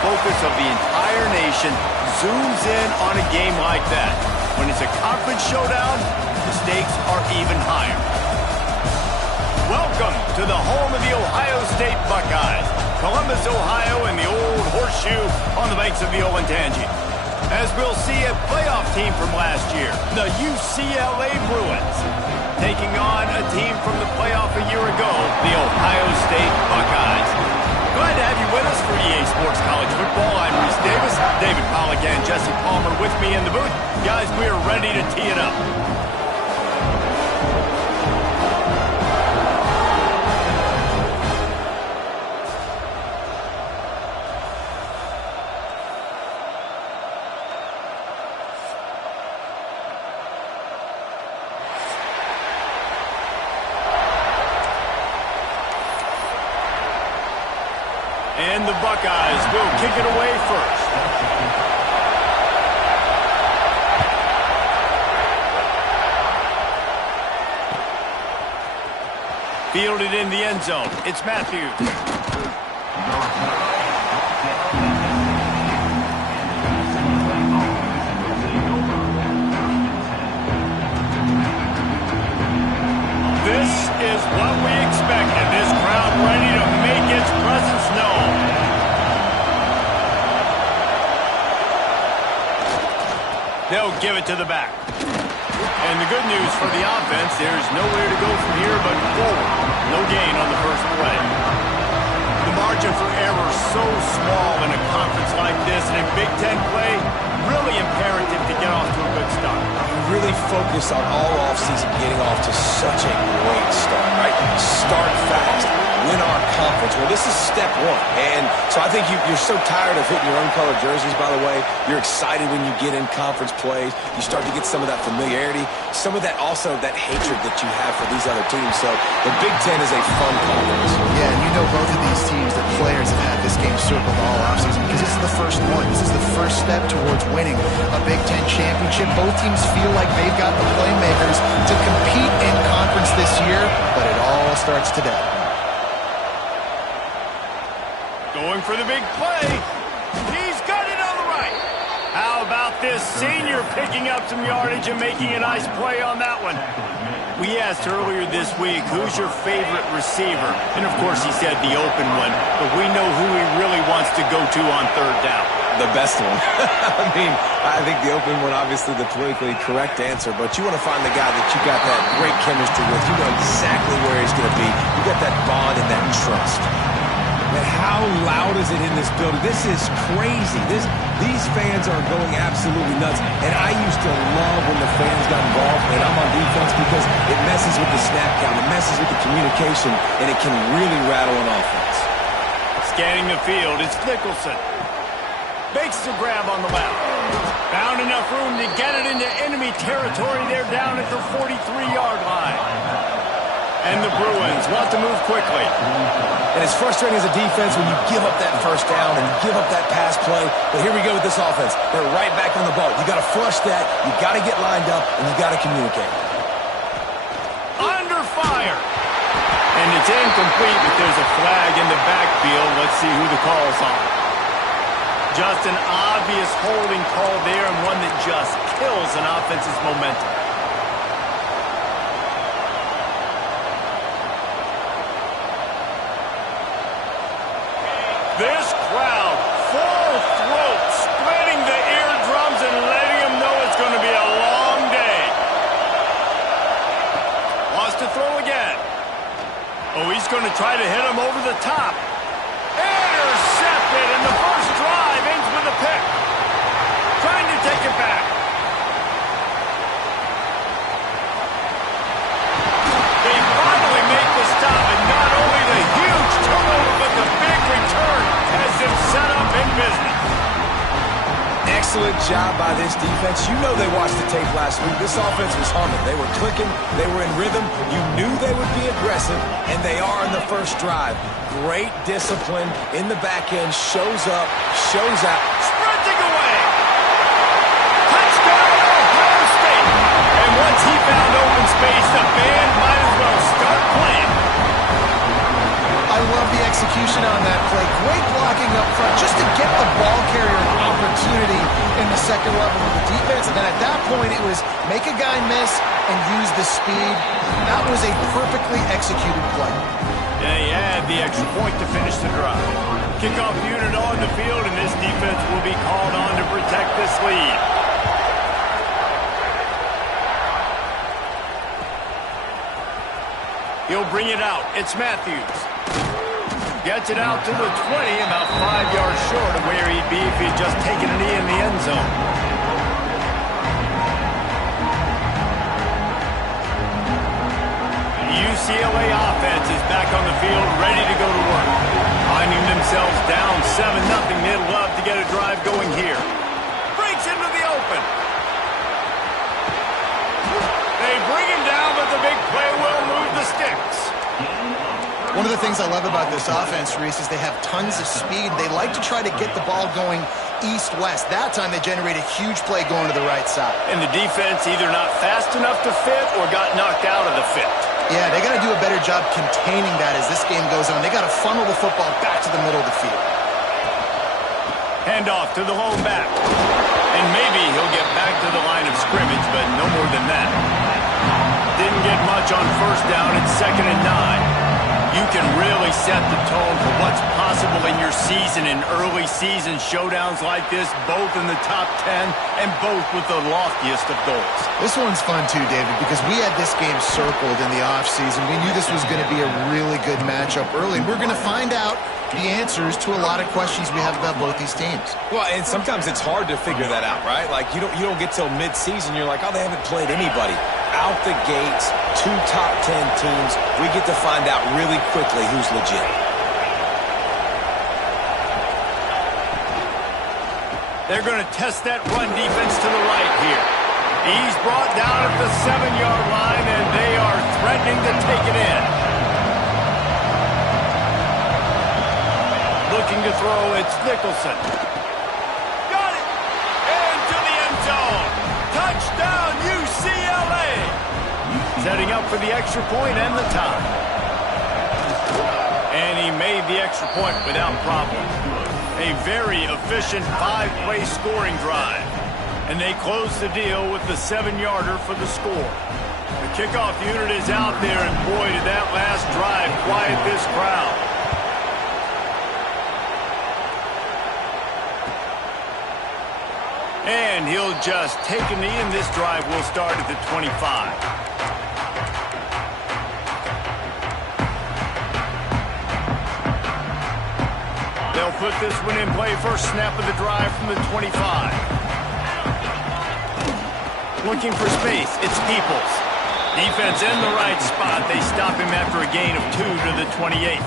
focus of the entire nation zooms in on a game like that. When it's a conference showdown, the stakes are even higher. Welcome to the home of the Ohio State Buckeyes, Columbus, Ohio, and the old horseshoe on the banks of the Olentangy. As we'll see a playoff team from last year, the UCLA Bruins, taking on a team from the playoff a year ago, the Ohio State Buckeyes. Glad to have you with us for EA Sports College Football. I'm Reese Davis, David Pollack, and Jesse Palmer with me in the booth. Guys, we are ready to tee it up. And the Buckeyes will kick it away first. Fielded in the end zone. It's Matthews. This is what we expected. This crowd ready to make its presence known. They'll give it to the back. And the good news for the offense, there's nowhere to go from here but forward. No gain on the first play. The margin for error is so small in a conference like this, and in Big Ten play, really imperative to get off to a good start. We really focus on all offseason getting off to such a great start, right? Start fast, win our conference. Well, this is step one. And so I think you're so tired of hitting your own colored jerseys, by the way. You're excited when you get in conference plays. You start to get some of that familiarity, some of that also that hatred that you have for these other teams. So the Big Ten is a fun conference. Yeah, and you know both of these teams, the players have had this game circled all offseason because this is the first one. This is the first step towards winning a Big Ten championship. Both teams feel like they've got the playmakers to compete in conference this year, but it all starts today. Going for the big play. He's got it on the right. How about this senior picking up some yardage and making a nice play on that one? We asked earlier this week, who's your favorite receiver? And of course he said the open one, but we know who he really wants to go to on third down. The best one. I mean, I think the open one, obviously the politically correct answer, but you want to find the guy that you got that great chemistry with. You know exactly where he's going to be. You got that bond and that trust. And how loud is it in this building? This is crazy. These fans are going absolutely nuts. And I used to love when the fans got involved, and I'm on defense because it messes with the snap count, it messes with the communication, and it can really rattle an offense. Scanning the field, it's Nicholson. Makes a grab on the left. Found enough room to get it into enemy territory. They're down at the 43-yard line. And the Bruins want to move quickly. And it's frustrating as a defense when you give up that first down and you give up that pass play. But here we go with this offense. They're right back on the ball. You got to flush that. You got to get lined up, and you got to communicate. Under fire. And it's incomplete, but there's a flag in the backfield. Let's see who the call's on. Just an obvious holding call there, and one that just kills an offense's momentum. This crowd, full throat, splitting the eardrums and letting them know it's going to be a long day. Wants to throw again. Oh, he's going to try to hit him over the top. Intercepted, and the first drive ends with a pick. Trying to take it back. They finally make the stop, and not only the huge turnover, but the big return has them set up in business. Excellent job by this defense. You know they watched the tape last week. This offense was humming. They were clicking. They were in rhythm. You knew they would be aggressive, and they are in the first drive. Great discipline in the back end. Shows up, shows out. Sprinting away. Touchdown, Ohio State. And once he found open space, the band might as well start playing. I love the execution on that play. Great blocking up front just to get the second level of the defense, and then at that point it was make a guy miss and use the speed. That was a perfectly executed play. They add the extra point to finish the drive. Kickoff unit on the field, and this defense will be called on to protect this lead. He'll bring it out. It's Matthews. Gets it out to the 20, about 5 yards short of where he'd be if he'd just taken a knee in the end zone. The UCLA offense is back on the field, ready to go to work. Finding themselves down 7-0, they'd love to get a drive going here. Breaks into the open. They bring him down, but the big play will move the sticks. One of the things I love about this offense, Reese, is they have tons of speed. They like to try to get the ball going east-west. That time they generate a huge play going to the right side. And the defense either not fast enough to fit or got knocked out of the fit. Yeah, they got to do a better job containing that as this game goes on. They got to funnel the football back to the middle of the field. Handoff to the lone back. And maybe he'll get back to the line of scrimmage, but no more than that. Didn't get much on first down. It's 2nd and 9. You can really set the tone for what's possible in your season in early season showdowns like this, both in the top 10 and both with the loftiest of goals. This one's fun too, David, because we had this game circled in the offseason. We knew this was going to be a really good matchup early. We're going to find out the answers to a lot of questions we have about both these teams. Well, and sometimes it's hard to figure that out, right? Like, you don't get till mid-season, you're like, oh, they haven't played anybody. Out the gates, 2 top 10 teams, we get to find out really quickly who's legit. They're going to test that run defense to the right here. He's brought down at the 7-yard line, and they are threatening to take it in. Looking to throw, it's Nicholson. Got it! Into the end zone. Touchdown, UCLA! Setting up for the extra point and the tie. And he made the extra point without problem. A very efficient 5-play scoring drive. And they close the deal with the 7-yarder for the score. The kickoff unit is out there, and boy, did that last drive quiet this crowd. And he'll just take a knee, and this drive will start at the 25. They'll put this one in play. First snap of the drive from the 25. Looking for space. It's Peoples. Defense in the right spot. They stop him after a gain of 2 to the 28.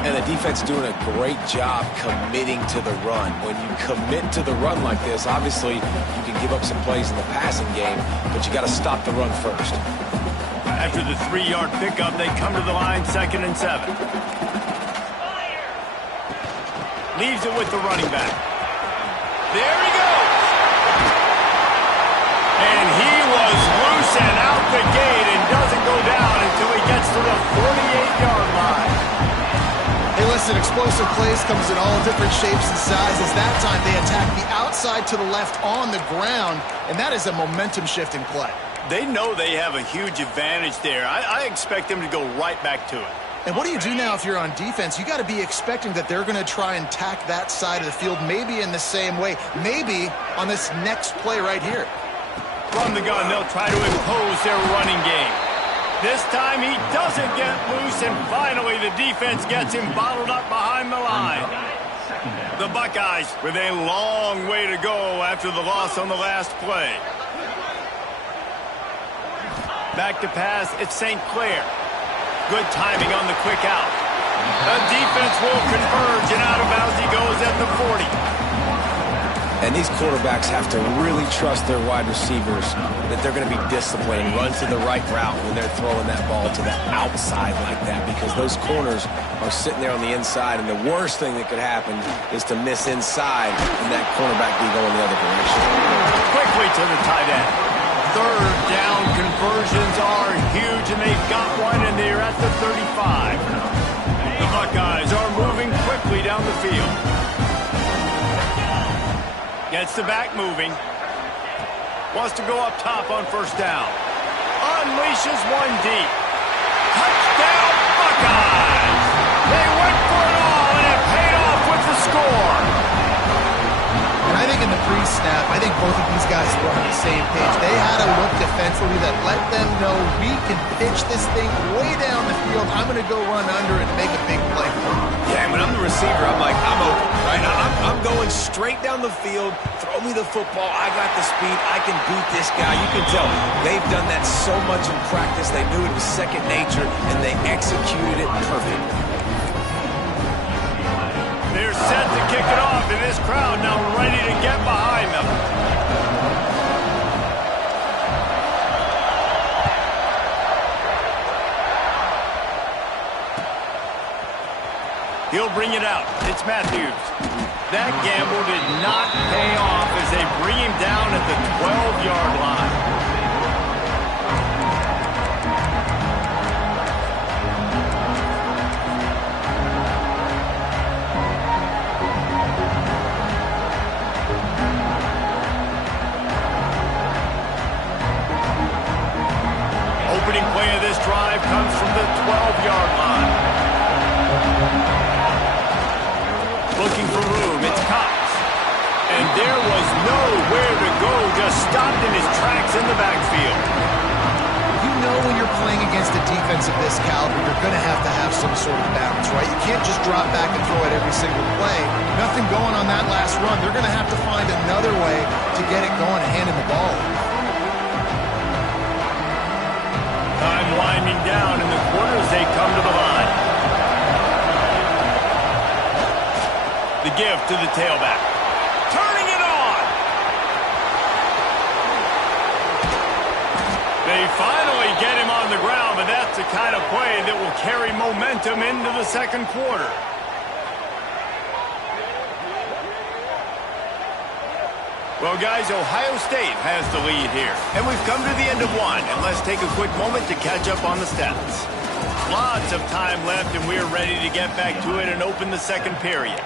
And the defense doing a great job committing to the run. When you commit to the run like this, obviously you can give up some plays in the passing game, but you got to stop the run first. After the 3-yard pickup, they come to the line, 2nd and 7. Leaves it with the running back. There he goes. And he was loose and out the gate and doesn't go down until he gets to the 48-yard line. Hey, listen, explosive plays comes in all different shapes and sizes. That time they attack the outside to the left on the ground, and that is a momentum-shifting play. They know they have a huge advantage there. I expect them to go right back to it. And what do you do now if you're on defense? You got to be expecting that they're going to try and tack that side of the field, maybe in the same way, maybe on this next play right here. From the gun, they'll try to impose their running game. This time he doesn't get loose, and finally the defense gets him bottled up behind the line. The Buckeyes with a long way to go after the loss on the last play. Back to pass, it's St. Clair. Good timing on the quick out. The defense will converge, and out of bounds he goes at the 40. And these quarterbacks have to really trust their wide receivers that they're going to be disciplined and run to the right route when they're throwing that ball to the outside like that, because those corners are sitting there on the inside, and the worst thing that could happen is to miss inside and that cornerback be going the other direction. Quickly to the tight end. 3rd down conversions are huge, and they've got one, and they're at the 35. The Buckeyes are moving quickly down the field. Gets the back moving. Wants to go up top on first down. Unleashes one deep. Touchdown, Buckeyes! They went for it all, and it paid off with the score. And I think in the pre-snap, I think both of these guys were on the same page. They had a look defensively that let them know we can pitch this thing way down the field. I'm going to go run under and make a big play for it. Yeah, when I'm the receiver, I'm like, I'm open, right? I'm going straight down the field. Throw me the football. I got the speed. I can beat this guy. You can tell they've done that so much in practice. They knew it was second nature, and they executed it perfectly. They're set to kick it off, and this crowd now ready to get behind them. He'll bring it out. It's Matthews. That gamble did not pay off as they bring him down at the 12-yard line. Opening play of this drive comes from the 12-yard line. Looking for room, it's Cox. And there was nowhere to go, just stopped in his tracks in the backfield. You know when you're playing against a defense of this caliber, you're going to have some sort of balance, right? You can't just drop back and throw it every single play. Nothing going on that last run. They're going to have to find another way to get it going and hand him the ball. Time winding down in the quarter as they come to the line. The give to the tailback. Turning it on! They finally get him on the ground, but that's the kind of play that will carry momentum into the second quarter. Well, guys, Ohio State has the lead here. And we've come to the end of one. And let's take a quick moment to catch up on the stats. Lots of time left, and we're ready to get back to it and open the second period.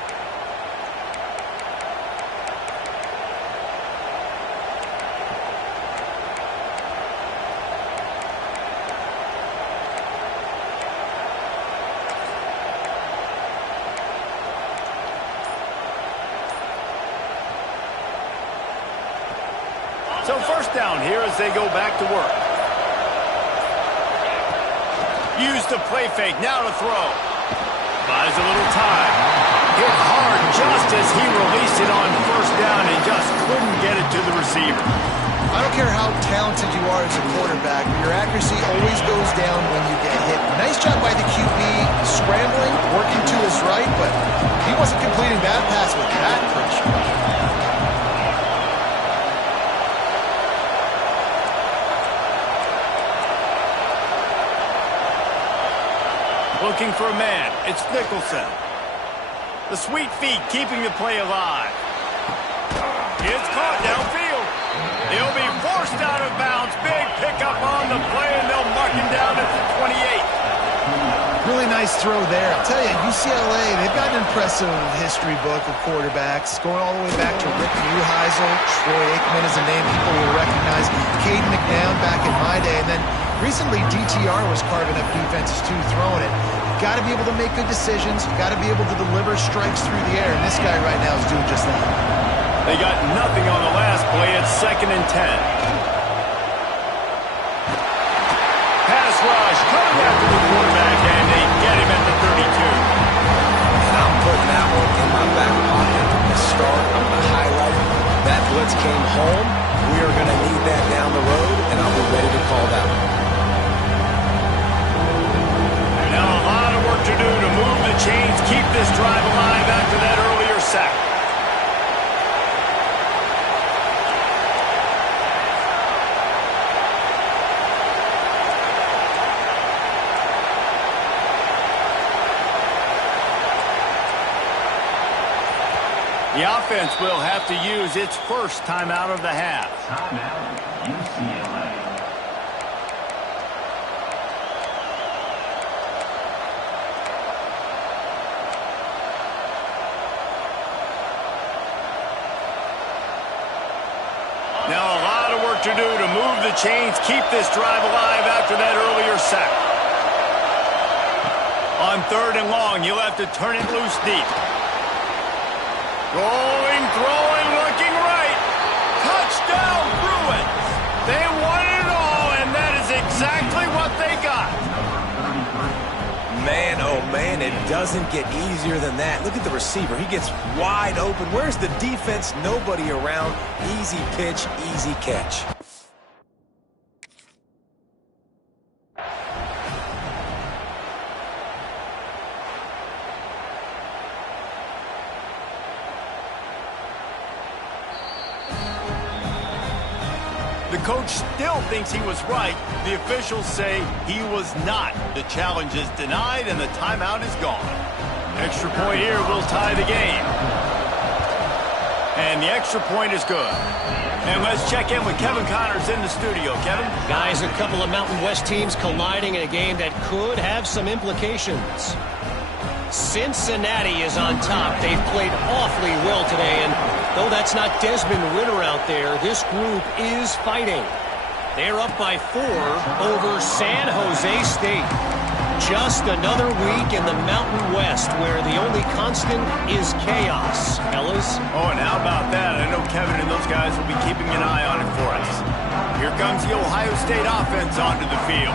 So first down here as they go back to work. Use the play fake, now to throw. Buys a little time. Hit hard just as he released it on first down and just couldn't get it to the receiver. I don't care how talented you are as a quarterback, your accuracy always goes down when you get hit. Nice job by the QB scrambling, working to his right, but he wasn't completing that pass with that pressure. Looking for a man. It's Nicholson. The sweet feet keeping the play alive. It's caught downfield. He'll be forced out of bounds. Big pickup on the play, and they'll mark him down at the 28. Really nice throw there. I'll tell you, UCLA, they've got an impressive history book of quarterbacks, going all the way back to Rick Neuheisel. Troy Aikman is a name people will recognize. Caden McNown back in my day, and then recently DTR was carving up defenses too, throwing it. You got to be able to make good decisions. You got to be able to deliver strikes through the air, and this guy right now is doing just that. They got nothing on the last play. It's 2nd and 10. Pass rush coming after the quarterback, and they get him at the 32. And I'm putting that one in my back pocket to start. I'm going to highlight it. That blitz came home. We are going to need that down the road, and I'll be ready to call that one. Now a lot of work to do to move the chains, keep this drive alive after that earlier sack. The offense will have to use its first timeout of the half. Timeout, UCLA. to do to move the chains, keep this drive alive after that earlier sack. On 3rd and long, you'll have to turn it loose deep. Rolling, throwing, looking right. Touchdown, Bruins. They won it all, and that is exactly what they got. Man, oh man, it doesn't get easier than that. Look at the receiver. He gets wide open. Where's the defense? Nobody around. Easy pitch, easy catch. The coach still thinks he was right. The officials say he was not. The challenge is denied and the timeout is gone. Extra point here will tie the game. And the extra point is good. And let's check in with Kevin Connors in the studio. Kevin? Guys, a couple of Mountain West teams colliding in a game that could have some implications. Cincinnati is on top. They've played awfully well today, and though that's not Desmond Ritter out there, this group is fighting. They're up by 4 over San Jose State. Just another week in the Mountain West where the only constant is chaos, fellas. Oh, and how about that? I know Kevin and those guys will be keeping an eye on it for us. Here comes the Ohio State offense onto the field.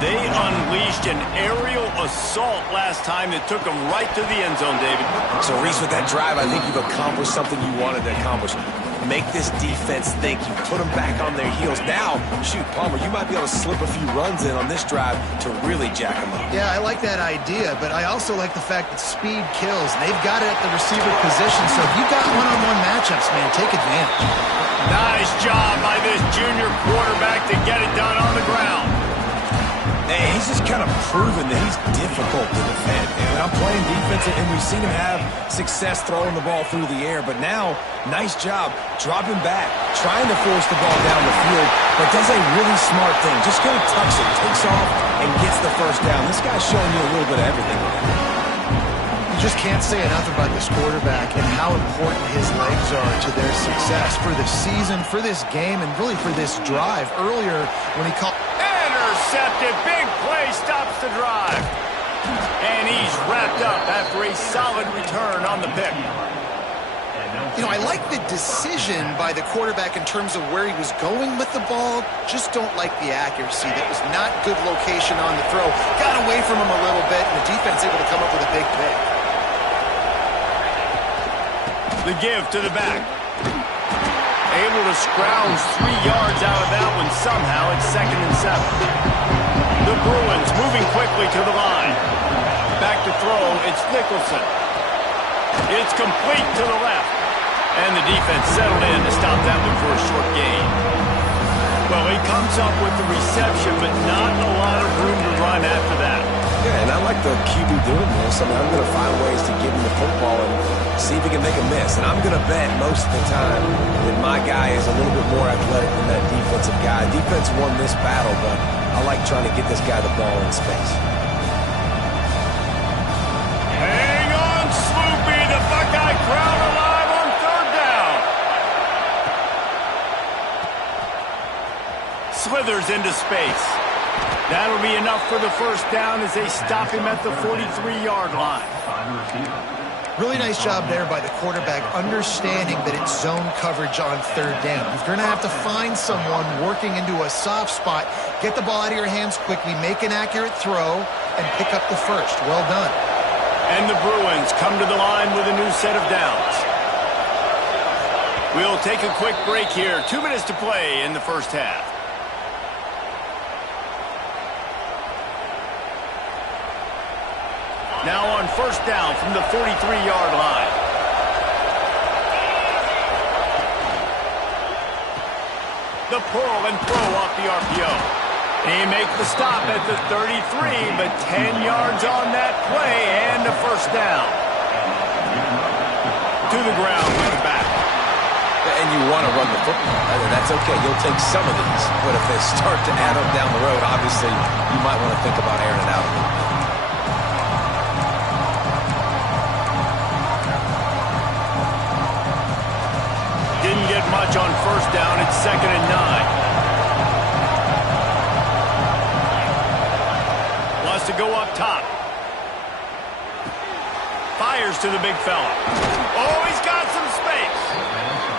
They unleashed an aerial assault last time that took them right to the end zone, David. So, Reese, with that drive, I think you've accomplished something you wanted to accomplish. Make this defense think. You put them back on their heels. Now, shoot, Palmer, you might be able to slip a few runs in on this drive to really jack them up. Yeah, I like that idea, but I also like the fact that speed kills. And they've got it at the receiver position, so if you've got one-on-one matchups, man, take advantage. Nice job by this junior quarterback to get it done on the ground. Hey, he's just kind of proven that he's difficult to defend. And I'm playing defense, and we've seen him have success throwing the ball through the air. But now, nice job dropping back, trying to force the ball down the field, but does a really smart thing. Just kind of tucks it, takes off, and gets the first down. This guy's showing you a little bit of everything. You just can't say enough about this quarterback and how important his legs are to their success for the season, for this game, and really for this drive. Earlier, when he called... Intercepted. Big play stops the drive. And he's wrapped up after a solid return on the pick. You know, I like the decision by the quarterback in terms of where he was going with the ball. Just don't like the accuracy. That was not good location on the throw. Got away from him a little bit, and the defense able to come up with a big pick. The give to the back. Able to scrounge 3 yards out of that one somehow. It's 2nd and 7. The Bruins moving quickly to the line. Back to throw. It's Nicholson. It's complete to the left. And the defense settled in to stop that one for a short gain. Well, he comes up with the reception, but not a lot of room to run after that. Yeah, and I like the QB doing this. I mean, I'm going to find ways to give him the football and see if he can make a miss. And I'm going to bet most of the time that my guy is a little bit more athletic than that defensive guy. Defense won this battle, but I like trying to get this guy the ball in space. Hang on, Sloopy. The Buckeye crowd alive on 3rd down. Slithers into space. That'll be enough for the first down as they stop him at the 43-yard line. Really nice job there by the quarterback, understanding that it's zone coverage on 3rd down. You're going to have to find someone working into a soft spot, get the ball out of your hands quickly, make an accurate throw, and pick up the first. Well done. And the Bruins come to the line with a new set of downs. We'll take a quick break here. 2 minutes to play in the first half. Now on 1st down from the 43-yard line. The pull and throw off the RPO. He makes the stop at the 33, but 10 yards on that play and a first down. To the ground with the back. And you want to run the football. That's okay. You'll take some of these. But if they start to add up down the road, obviously you might want to think about airing it out a little bit. Didn't get much on 1st down. It's 2nd and 9. to go up top. Fires to the big fella. Oh, he's got some space.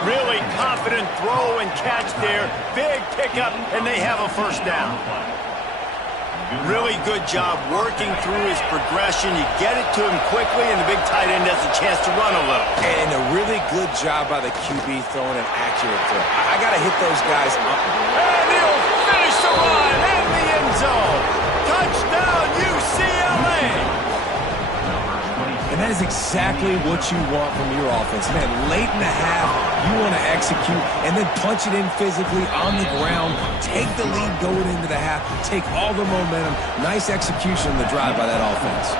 Really confident throw and catch there. Big pickup, and they have a first down. Really good job working through his progression. You get it to him quickly, and the big tight end has a chance to run a little. And a really good job by the QB throwing an accurate throw. I got to hit those guys up. And he'll finish the run in the end zone. Touchdown, UCLA. And that is exactly what you want from your offense. Man, late in the half, you want to execute and then punch it in physically on the ground. Take the lead going into the half. Take all the momentum. Nice execution on the drive by that offense.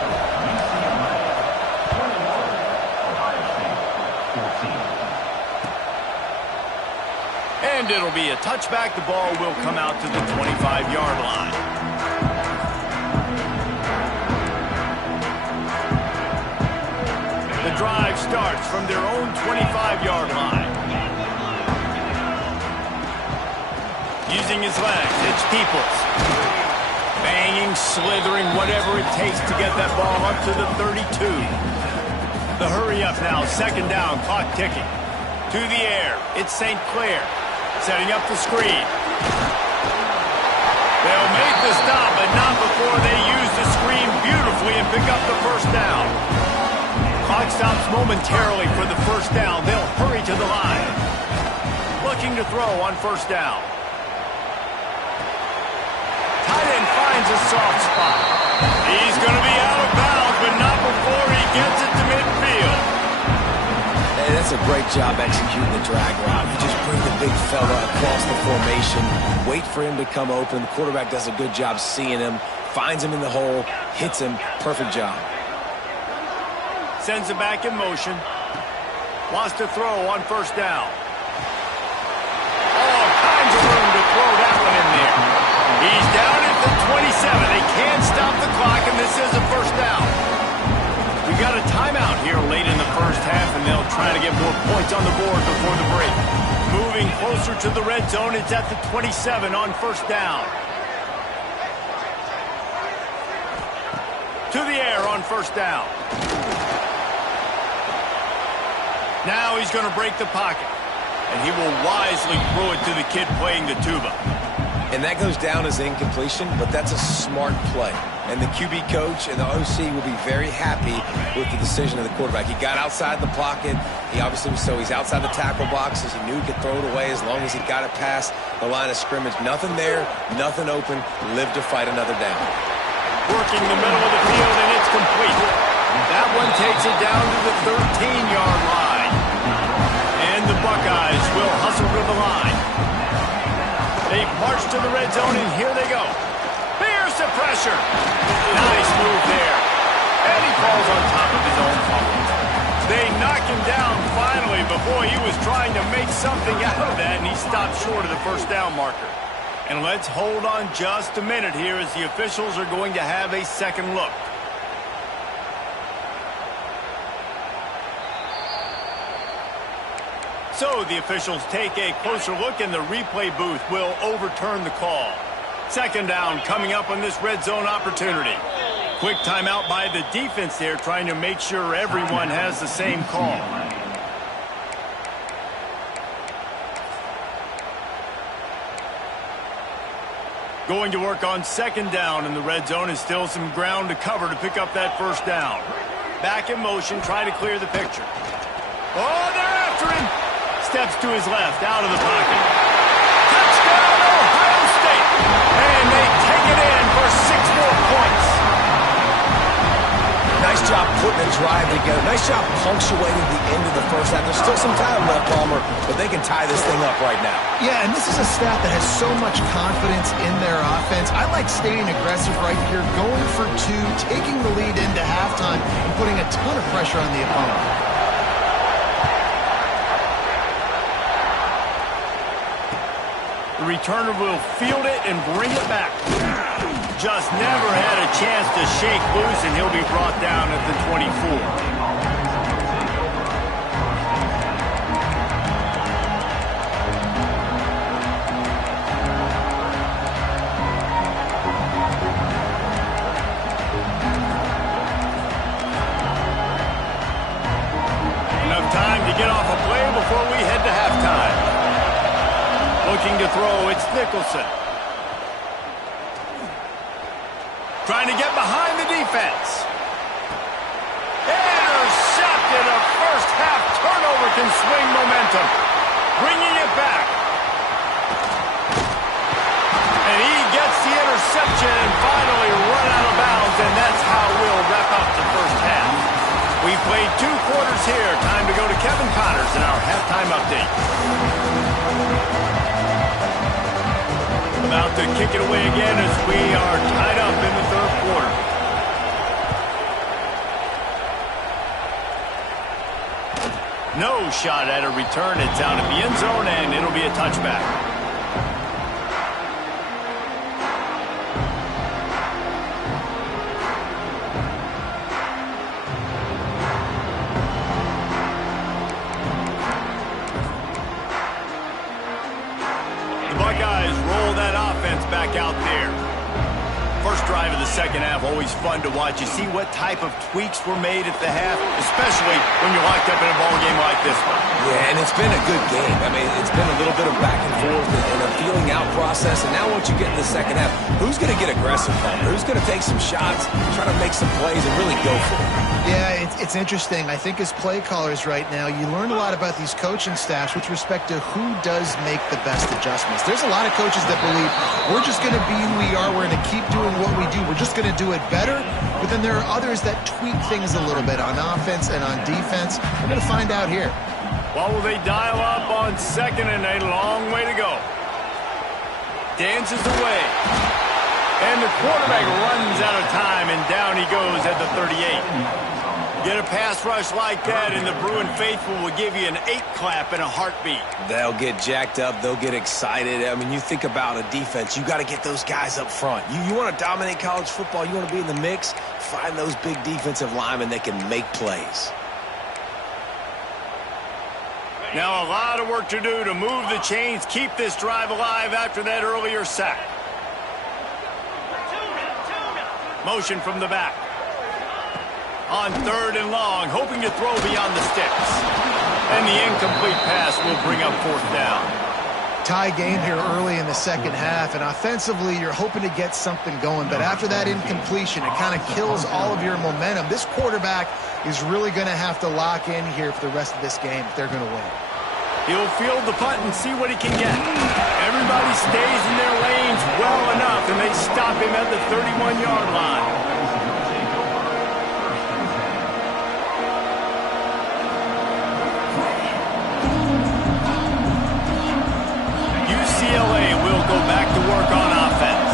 And it'll be a touchback. The ball will come out to the 25-yard line. The drive starts from their own 25-yard line. Using his legs, it's Peoples. Banging, slithering, whatever it takes to get that ball up to the 32. The hurry up now, second down, clock ticking. To the air, it's St. Clair. Setting up the screen. They'll make the stop, but not before they use the screen beautifully and pick up the first down. Clock stops momentarily for the first down. They'll hurry to the line. Looking to throw on first down. Tight end finds a soft spot. He's going to be out of bounds, but not before he gets it to midfield. Hey, that's a great job executing the drag route. You just bring the big fella across the formation, wait for him to come open. The quarterback does a good job seeing him, finds him in the hole, hits him. Perfect job. Sends it back in motion. Wants to throw on first down. All kinds of room to throw that one in there. He's down at the 27. They can't stop the clock, and this is a first down. We got a timeout here late in the first half, and they'll try to get more points on the board before the break. Moving closer to the red zone, it's at the 27 on first down. To the air on first down. Now he's going to break the pocket, and he will wisely throw it to the kid playing the tuba. And that goes down as incompletion, but that's a smart play. And the QB coach and the OC will be very happy with the decision of the quarterback. He got outside the pocket. He's outside the tackle boxes. He knew he could throw it away as long as he got it past the line of scrimmage. Nothing there, nothing open. Live to fight another down. Working the middle of the field, and it's complete. That one takes it down to the 13-yard line. And the Buckeyes will hustle to the line. They march to the red zone, and here they go. Here's the pressure. Nice move there. And he falls on top of his own fumble. They knock him down finally, but boy, he was trying to make something out of that, and he stopped short of the first down marker. And let's hold on just a minute here as the officials are going to have a second look. So the officials take a closer look, and the replay booth will overturn the call. Second down coming up on this red zone opportunity. Quick timeout by the defense there, trying to make sure everyone has the same call. Going to work on second down, and the red zone is still some ground to cover to pick up that first down. Back in motion, try to clear the picture. Oh, they're after him. Steps to his left, out of the pocket. Touchdown, Ohio State! And they take it in for 6 more points. Nice job putting the drive together. Nice job punctuating the end of the first half. There's still some time left, Palmer, but they can tie this thing up right now. Yeah, and this is a staff that has so much confidence in their offense. I like staying aggressive right here, going for 2, taking the lead into halftime, and putting a ton of pressure on the opponent. The returner will field it and bring it back. Just never had a chance to shake loose, and he'll be brought down at the 24. it's Nicholson. Trying to get behind the defense. Intercepted. A first-half turnover can swing momentum. Bringing it back. And he gets the interception and finally run out of bounds, and that's how we'll wrap up the first half. We've played 2 quarters here. Time to go to Kevin Connors in our halftime update. About to kick it away again as we are tied up in the 3rd quarter. No shot at a return. It's out of the end zone, and it'll be a touchback. The Buckeyes roll that offense back out there. First drive of the second half, always fun to watch. You see what type of tweaks were made at the half, especially when you're locked up in a ball game like this one. Yeah, and it's been a good game. I mean, it's been a little bit of back and forth and a feeling out process. And now once you get in the second half, who's going to get aggressive from it? Who's going to take some shots, try to make some plays, and really go for it? Yeah, it's interesting. I think as play callers right now, you learn a lot about these coaching staffs with respect to who does make the best adjustments. There's a lot of coaches that believe we're just going to be who we are. We're going to keep doing what we do. We're just going to do it better. But then there are others that tweak things a little bit on offense and on defense. We're going to find out here. What will they dial up on 2nd and a long way to go? Dances away. And the quarterback runs out of time, and down he goes at the 38. Get a pass rush like that, and the Bruin faithful will give you an 8-clap in a heartbeat. They'll get jacked up. They'll get excited. I mean, you think about a defense. You got to get those guys up front. You want to dominate college football. You want to be in the mix. Find those big defensive linemen that can make plays. Now a lot of work to do to move the chains, keep this drive alive after that earlier sack. Motion from the back. On 3rd and long, hoping to throw beyond the sticks. And the incomplete pass will bring up 4th down. Tie game here early in the second half, and offensively you're hoping to get something going, but after that incompletion, it kind of kills all of your momentum. This quarterback is really going to have to lock in here for the rest of this game if they're going to win. He'll field the punt and see what he can get. Everybody stays in their lanes well enough, and they stop him at the 31-yard line. UCLA will go back to work on offense.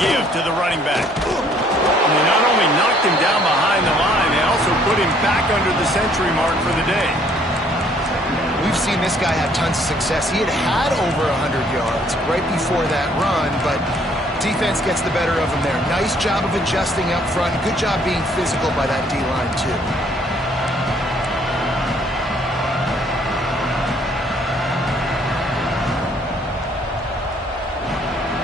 Give to the running back. And they not only knocked him down behind the line, they also put him back under the century mark for the day. We've seen this guy have tons of success. He had over 100 yards right before that run, but defense gets the better of him there. Nice job of adjusting up front. Good job being physical by that D-line, too.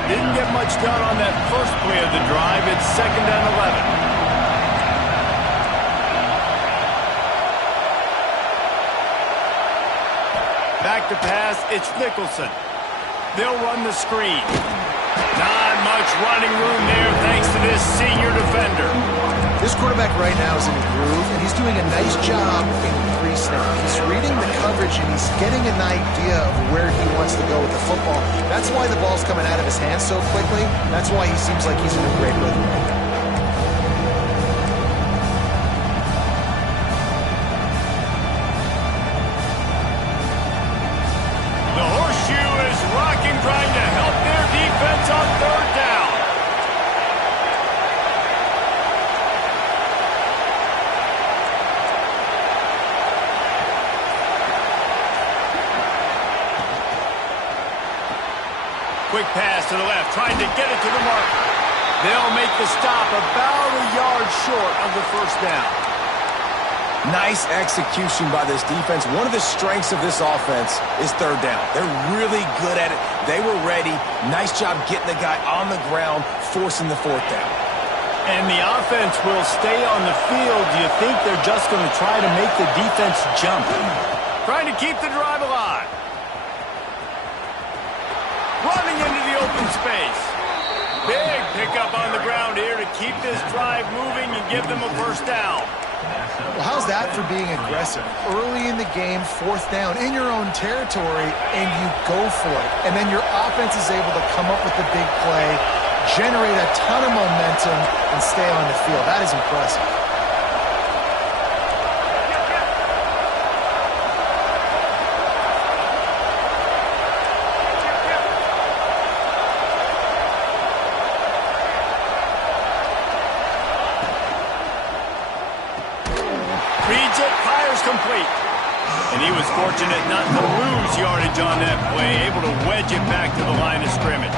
Didn't get much done on that first play of the drive. It's 2nd and 11. Back to pass, it's Nicholson. They'll run the screen. Not much running room there thanks to this senior defender. This quarterback right now is in a groove, and he's doing a nice job in pre-snap. He's reading the coverage, and he's getting an idea of where he wants to go with the football. That's why the ball's coming out of his hands so quickly. That's why he seems like he's in a great rhythm right now. The horseshoe is rocking, trying to help their defense on 3rd down. Quick pass to the left, trying to get it to the mark. They'll make the stop about a yard short of the 1st down. Nice execution by this defense. One of the strengths of this offense is 3rd down. They're really good at it. They were ready. Nice job getting the guy on the ground, forcing the 4th down. And the offense will stay on the field. Do you think they're just going to try to make the defense jump? Trying to keep the drive alive. Big pickup on the ground here to keep this drive moving and give them a first down. Well, how's that for being aggressive? Early in the game, fourth down, in your own territory, and you go for it. And then your offense is able to come up with the big play, generate a ton of momentum, and stay on the field. That is impressive. Complete. And he was fortunate not to lose yardage on that play, able to wedge it back to the line of scrimmage.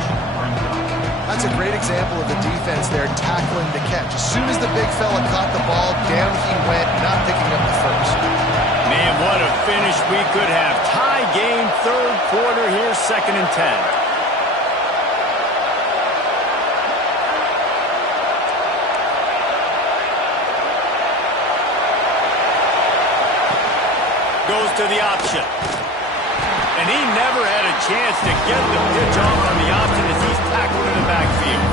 That's a great example of the defense there tackling the catch. As soon as the big fella caught the ball, down he went, not picking up the first. Man, what a finish we could have. Tie game, third quarter here, 2nd and 10. Goes to the option. And he never had a chance to get the pitch off on the option as he's tackled in the backfield.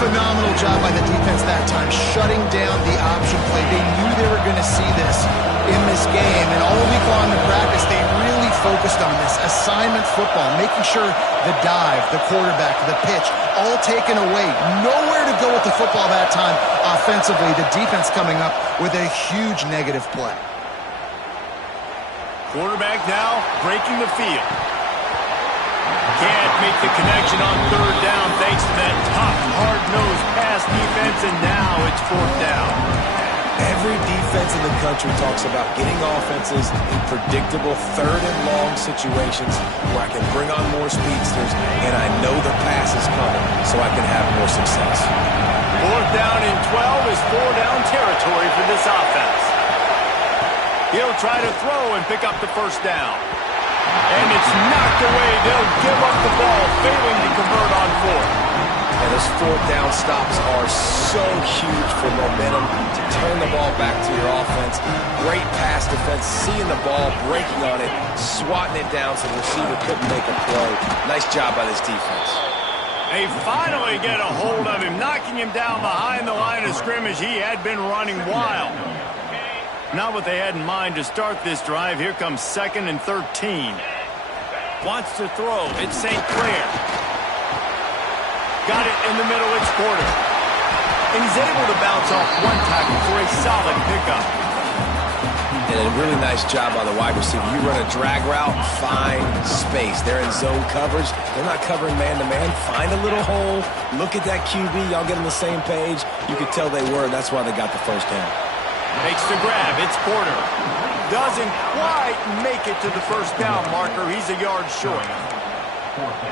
Phenomenal job by the defense that time, shutting down the option play. They knew they were going to see this in this game, and all week long in practice, they really focused on this. Assignment football, making sure the dive, the quarterback, the pitch, all taken away. Nowhere to go with the football that time offensively. The defense coming up with a huge negative play. Quarterback now breaking the field. Can't make the connection on third down thanks to that tough, hard-nosed pass defense, and now it's fourth down. Every defense in the country talks about getting offenses in predictable third and long situations where I can bring on more speedsters and I know the pass is coming so I can have more success. Fourth down and 12 is four-down territory for this offense. He'll try to throw and pick up the first down. And it's knocked away. They'll give up the ball, failing to convert on fourth. And those fourth down stops are so huge for momentum to turn the ball back to your offense. Great pass defense, seeing the ball, breaking on it, swatting it down so the receiver couldn't make a play. Nice job by this defense. They finally get a hold of him, knocking him down behind the line of scrimmage. He had been running wild. Not what they had in mind to start this drive. Here comes 2nd and 13. Wants to throw. It's St. Clair. Got it in the middle. It's Porter. And he's able to bounce off one tackle for a solid pickup. And a really nice job by the wide receiver. You run a drag route, find space. They're in zone coverage. They're not covering man-to-man. Find a little hole. Look at that QB. Y'all get on the same page. You could tell they were. That's why they got the first down. Makes the grab. It's Porter. Doesn't quite make it to the first down marker. He's a yard short.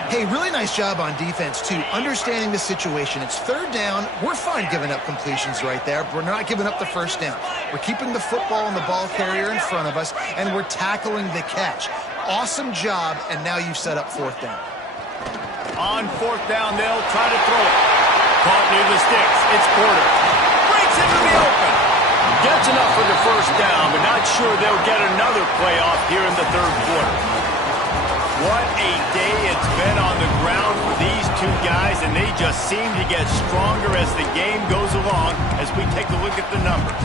Hey, really nice job on defense, too. Understanding the situation. It's third down. We're fine giving up completions right there. But we're not giving up the first down. We're keeping the football and the ball carrier in front of us, and we're tackling the catch. Awesome job, and now you've set up fourth down. On fourth down, they'll try to throw it. Caught near the sticks. It's Porter. Breaks into the open. Gets enough for the first down, but not sure they'll get another playoff here in the third quarter. What a day it's been on the ground for these two guys, and they just seem to get stronger as the game goes along as we take a look at the numbers.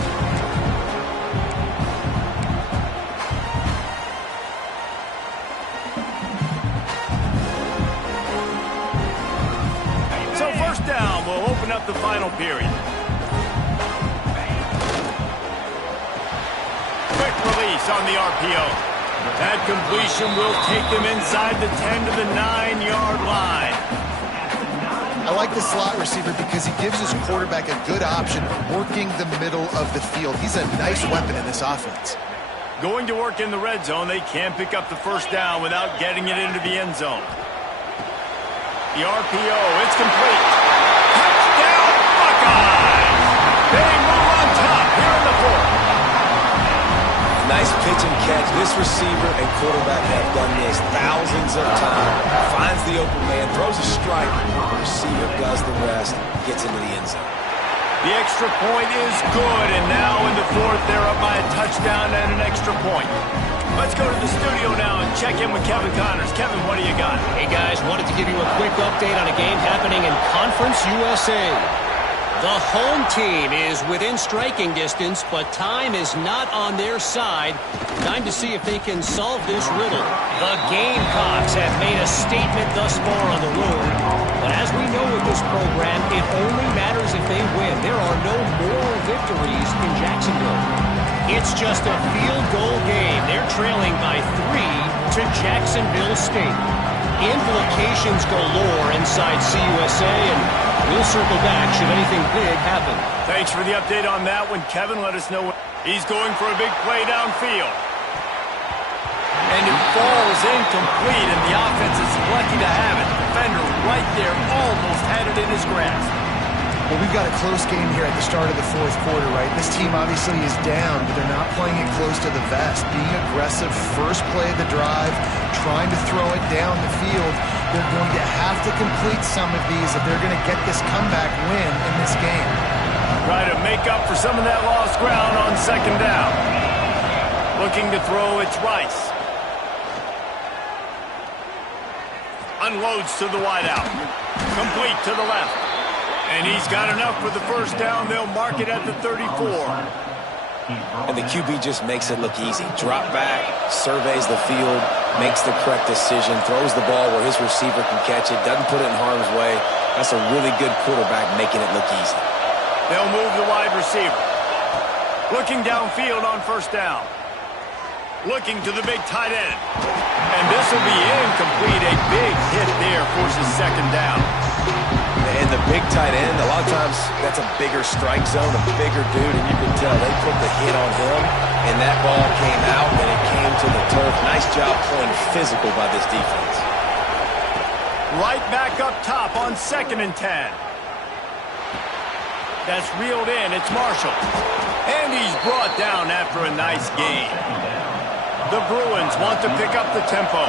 So first down will open up the final period. Quick release on the RPO. That completion will take them inside the 10 to the 9-yard line. I like the slot receiver because he gives his quarterback a good option working the middle of the field. He's a nice weapon in this offense. Going to work in the red zone. They can't pick up the first down without getting it into the end zone. The RPO, it's complete. Touchdown, Buckeyes! They move on top here in the fourth. Nice pitch and catch. This receiver and quarterback have done this thousands of times. Finds the open man, throws a strike. The receiver does the rest, gets into the end zone. The extra point is good, and now in the fourth, they're up by a touchdown and an extra point. Let's go to the studio now and check in with Kevin Connors. Kevin, what do you got? Hey, guys, wanted to give you a quick update on a game happening in Conference USA. The home team is within striking distance, but time is not on their side. Time to see if they can solve this riddle. The Gamecocks have made a statement thus far on the road, but as we know with this program, it only matters if they win. There are no moral victories in Jacksonville. It's just a field goal game. They're trailing by 3 to Jacksonville State. Implications galore inside CUSA, and we'll circle back should anything big happen. Thanks for the update on that one, Kevin. Let us know. He's going for a big play downfield. And it falls incomplete, and the offense is lucky to have it. The defender right there almost had it in his grasp. Well, we've got a close game here at the start of the fourth quarter, right? This team obviously is down, but they're not playing it close to the vest. Being aggressive, first play of the drive, trying to throw it down the field. They're going to have to complete some of these if they're going to get this comeback win in this game. Try to make up for some of that lost ground on second down. Looking to throw, it's Rice. Unloads to the wideout. Complete to the left. And he's got enough for the first down. They'll mark it at the 34. And the QB just makes it look easy. Drop back, surveys the field, makes the correct decision, throws the ball where his receiver can catch it, doesn't put it in harm's way. That's a really good quarterback making it look easy. They'll move the wide receiver. Looking downfield on first down. Looking to the big tight end. And this will be incomplete. A big hit there forces second down. And the big tight end, a lot of times that's a bigger strike zone, a bigger dude, and you can tell they put the hit on him, and that ball came out, and it came to the turf. Nice job playing physical by this defense. Right back up top on 2nd and 10. That's reeled in. It's Marshall. And he's brought down after a nice gain. The Bruins want to pick up the tempo.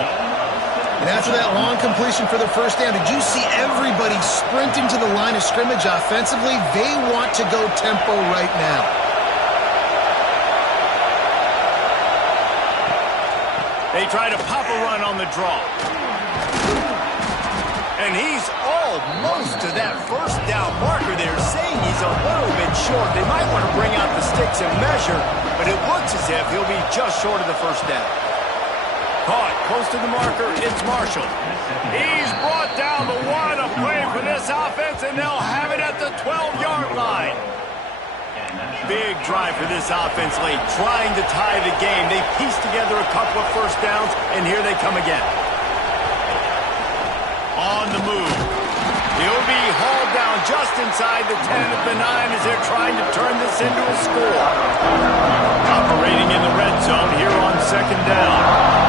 And after that long completion for the first down, did you see everybody sprinting to the line of scrimmage offensively? They want to go tempo right now. They try to pop a run on the draw. And he's almost to that first down marker there, saying he's a little bit short. They might want to bring out the sticks and measure, but it looks as if he'll be just short of the first down. Caught close to the marker, it's Marshall. He's brought down the one, a play for this offense, and they'll have it at the 12-yard line. Big drive for this offense late, trying to tie the game. They pieced together a couple of first downs, and here they come again. On the move. He'll be hauled down just inside the 10 at the 9 as they're trying to turn this into a score. Operating in the red zone here on second down.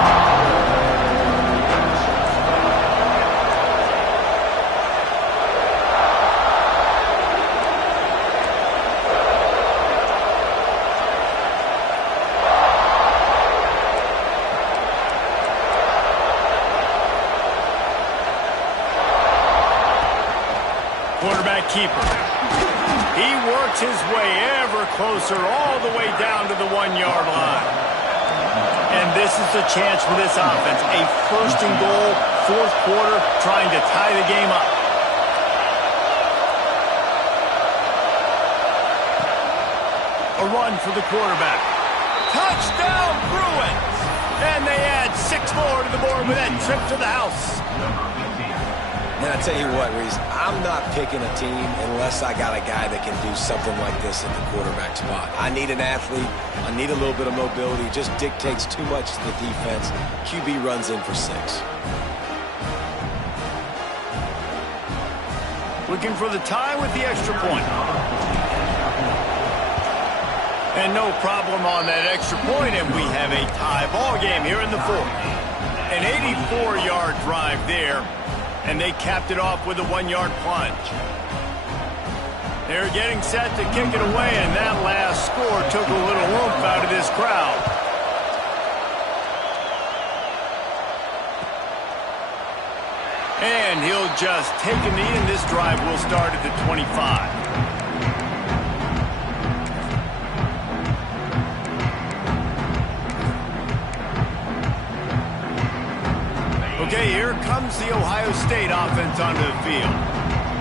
Quarterback keeper. He works his way ever closer all the way down to the 1-yard line. And this is the chance for this offense. A first and goal, fourth quarter, trying to tie the game up. A run for the quarterback. Touchdown, Bruins! And they add 6 more to the board with that trip to the house. And I tell you what, Reese, I'm not picking a team unless I got a guy that can do something like this at the quarterback spot. I need an athlete. I need a little bit of mobility. It just dictates too much to the defense. QB runs in for 6. Looking for the tie with the extra point. And no problem on that extra point, and we have a tie ball game here in the fourth. An 84-yard drive there. And they capped it off with a 1-yard plunge. They're getting set to kick it away, and that last score took a little oomph out of this crowd. And he'll just take a knee, and this drive will start at the 25. Okay, here comes the Ohio State offense onto the field.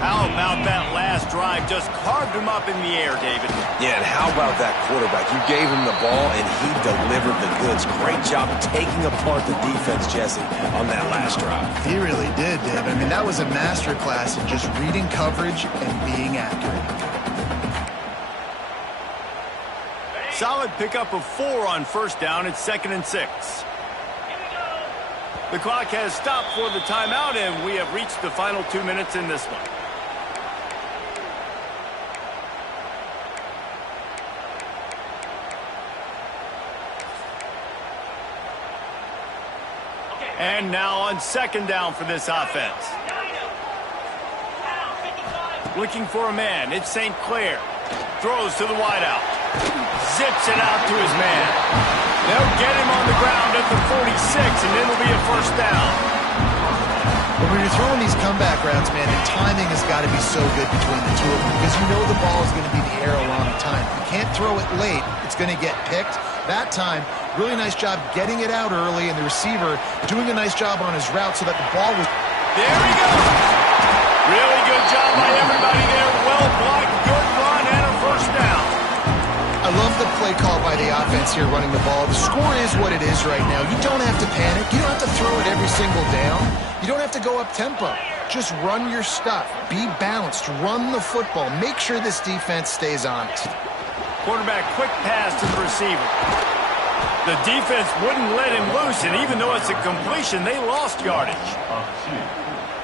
How about that last drive? Just carved him up in the air, David. Yeah, and how about that quarterback? You gave him the ball, and he delivered the goods. Great job taking apart the defense, Jesse, on that last drive. He really did, David. I mean, that was a masterclass in just reading coverage and being accurate. Solid pickup of 4 on first down. It's 2nd and 6. The clock has stopped for the timeout, and we have reached the final 2 minutes in this one. And now on 2nd down for this offense. Looking for a man. It's St. Clair. Throws to the wideout. Zips it out to his man. They'll get him on the ground at the 46, and it'll be a first down. But when you're throwing these comeback routes, man, the timing has got to be so good between the two of them because you know the ball is going to be in the air a long time. You can't throw it late. It's going to get picked. That time, really nice job getting it out early, and the receiver doing a nice job on his route so that the ball was... There he goes. Really good job by everybody there. Well blocked, good run, and a first down. I love the play call by the offense here running the ball. The score is what it is right now. You don't have to panic. You don't have to throw it every single down. You don't have to go up tempo. Just run your stuff. Be balanced. Run the football. Make sure this defense stays honest. Quarterback quick pass to the receiver. The defense wouldn't let him loose, and even though it's a completion, they lost yardage.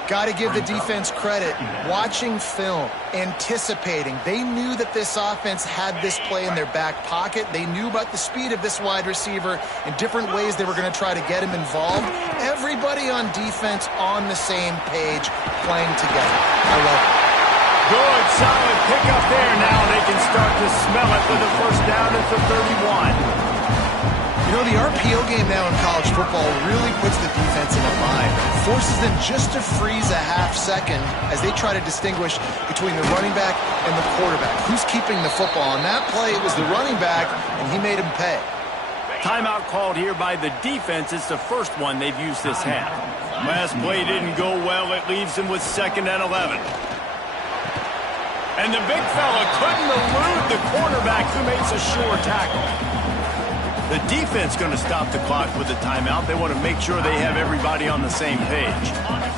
Got to give the defense credit. Watching film, anticipating. They knew that this offense had this play in their back pocket. They knew about the speed of this wide receiver and different ways they were going to try to get him involved. Everybody on defense on the same page, playing together. I love it. Good, solid pickup there. Now they can start to smell it with a first down at the 31. You know, the RPO game now in college football really puts the defense in a bind. Forces them just to freeze a half second as they try to distinguish between the running back and the quarterback. Who's keeping the football? On that play, it was the running back, and he made him pay. Timeout called here by the defense. It's the first one they've used this half. Last play didn't go well. It leaves them with 2nd and 11. And the big fella couldn't elude the quarterback who makes a sure tackle. The defense going to stop the clock with a timeout. They want to make sure they have everybody on the same page.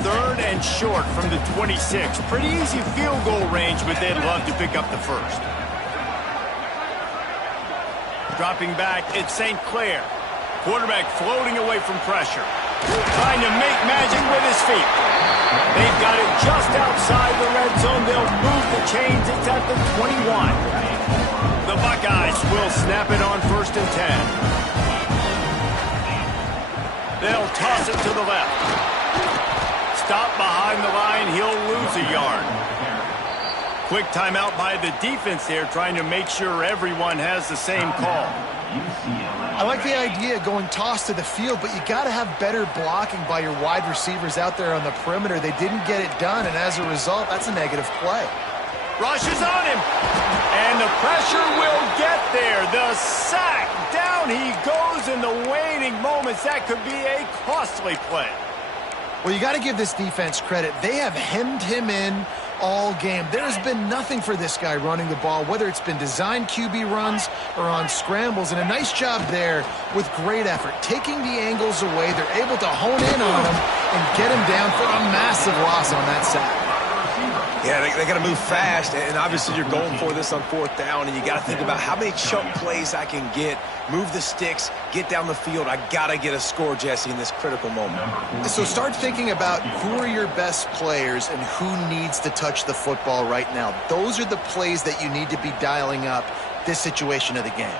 3rd and short from the 26. Pretty easy field goal range, but they'd love to pick up the first. Dropping back, it's St. Clair. Quarterback floating away from pressure. Trying to make magic with his feet. They've got it just outside the red zone. They'll move the chains. It's at the 21. The Buckeyes will snap it on 1st and 10. They'll toss it to the left. Stop behind the line. He'll lose a yard. Quick timeout by the defense there, trying to make sure everyone has the same call. I like the idea of going toss to the field, but you got to have better blocking by your wide receivers out there on the perimeter. They didn't get it done, and as a result, that's a negative play. Rushes on him, and the pressure will get there. The sack, down he goes in the waning moments. That could be a costly play. Well, you got to give this defense credit. They have hemmed him in all game. There has been nothing for this guy running the ball, whether it's been designed QB runs or on scrambles, and a nice job there with great effort. Taking the angles away, they're able to hone in on him and get him down for a massive loss on that sack. Yeah, they got to move fast, and obviously you're going for this on 4th down, and you got to think about how many chunk plays I can get, move the sticks, get down the field. I got to get a score, Jesse, in this critical moment. So start thinking about who are your best players and who needs to touch the football right now. Those are the plays that you need to be dialing up this situation of the game.